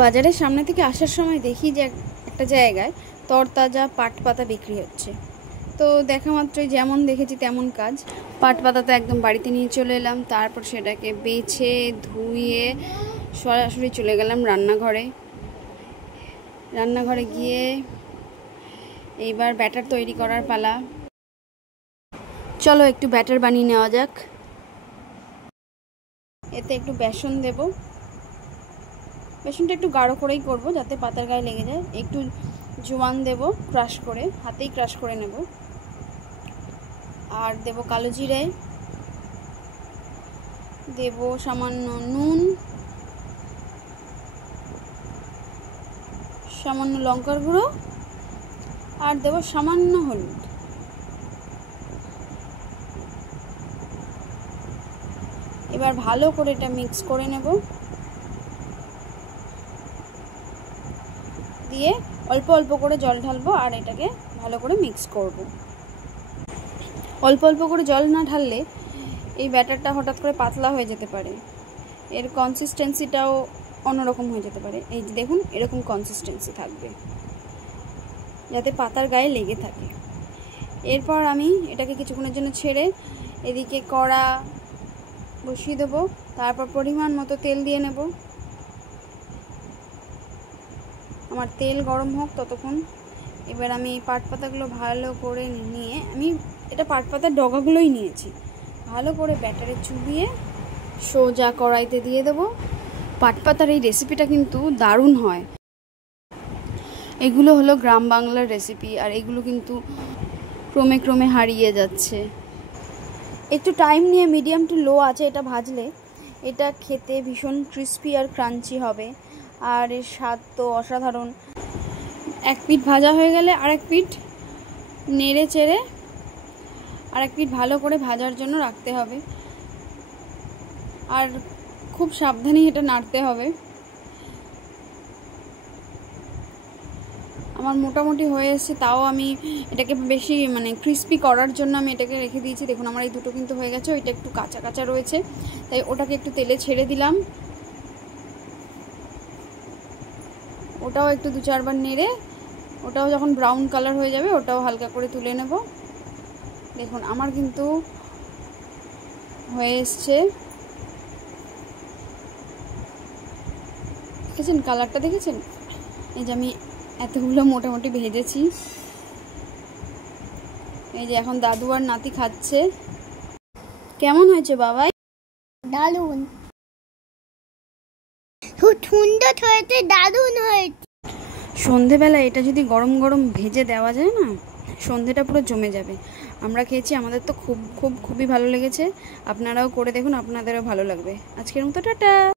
বাজারের সামনে থেকে আসার সময় দেখি যে একটা জায়গায় তরতাজা পাট পাতা বিক্রি হচ্ছে। তো দেখা মাত্রই যেমন দেখেছি তেমন কাজ। পাট পাতা তো একদম বাড়িতে নিয়ে চলে এলাম। তারপর সেটাকে বেছে ধুয়ে সরাসরি চলে গেলাম রান্নাঘরে গিয়ে এইবার ব্যাটার তৈরি করার পালা। চলো একটু ব্যাটার বানিয়ে নেওয়া যাক। এতে একটু বেসন দেব। বেসনটা একটু গাঢ় করেই করব যাতে পাতার গায়ে লেগে যায়। একটু জোয়ান দেব ক্রাশ করে, হাতেই ক্রাশ করে নেব। আর দেব কালো জিরে, দেব সামান্য নুন, সামান্য লঙ্কার গুঁড়ো, আর দেব সামান্য হলুদ। এবার ভালো করে এটা মিক্স করে নেব। দিয়ে অল্প অল্প করে জল ঢালবো আর এটাকে ভালো করে মিক্স করব। অল্প অল্প করে জল না ঢাললে এই ব্যাটারটা হঠাৎ করে পাতলা হয়ে যেতে পারে, এর কনসিস্টেন্সিটাও অন্যরকম হয়ে যেতে পারে। এই যে দেখুন, এরকম কনসিস্টেন্সি থাকবে যাতে পাতার গায়ে লেগে থাকে। এরপর আমি এটাকে কিছুক্ষণের জন্য ছেড়ে এদিকে কড়া বসিয়ে দেবো। তারপর পরিমাণ মতো তেল দিয়ে নেব। আমার তেল গরম হোক ততক্ষণ। এবার আমি এই পাট পাতাগুলো ভালো করে নিয়ে, আমি এটা পাট পাতার ডগাগুলোই নিয়েছি, ভালো করে ব্যাটারে চুবিয়ে সোজা কড়াইতে দিয়ে দেবো। পাট পাতার এই রেসিপিটা কিন্তু দারুণ হয়। এগুলো হলো গ্রাম বাংলার রেসিপি, আর এগুলো কিন্তু ক্রমে ক্রমে হারিয়ে যাচ্ছে। একটু টাইম নিয়ে মিডিয়াম টু লো আছে এটা ভাজলে এটা খেতে ভীষণ ক্রিস্পি আর ক্রাঞ্চি হবে, আর এর স্বাদ তো অসাধারণ। এক পিঠ ভাজা হয়ে গেলে আরেক পিঠ নেড়ে চেড়ে আরেক পিঠ ভালো করে ভাজার জন্য রাখতে হবে, আর খুব সাবধানে এটা নাড়তে হবে। আমার মোটামুটি হয়ে এসেছে, তাও আমি এটাকে বেশি ক্রিস্পি করার জন্য আমি এটাকে রেখে দিয়েছি। দেখুন আমার এই দুটো কিন্তু হয়ে গেছে, ওইটা একটু কাঁচা কাঁচা রয়েছে, তাই ওটাকে একটু তেলে ছেড়ে দিলাম। ওটাও একটু 2-4 বার নেড়ে ওটাও যখন ব্রাউন কালার হয়ে যাবে ওটাও হালকা করে তুলে নেব। দেখুন আমার কিন্তু হয়ে এসছে, দেখেছেন কালারটা, দেখেছেন? এই যে আমি এতগুলো মোটামুটি ভেজেছি। এই যে এখন দাদু আর নাতি খাচ্ছে। কেমন হয়েছে বাবাই? দারুণ, খুব সুন্দর হয়েছে, দারুণ হয়েছে। সন্ধেবেলা এটা যদি গরম গরম ভেজে দেওয়া যায় না, সন্ধেটা পুরো জমে যাবে। আমরা খেয়েছি, আমাদের তো খুবই ভালো লেগেছে। আপনারাও করে দেখুন, আপনাদেরও ভালো লাগবে। আজকের মতো টাটা।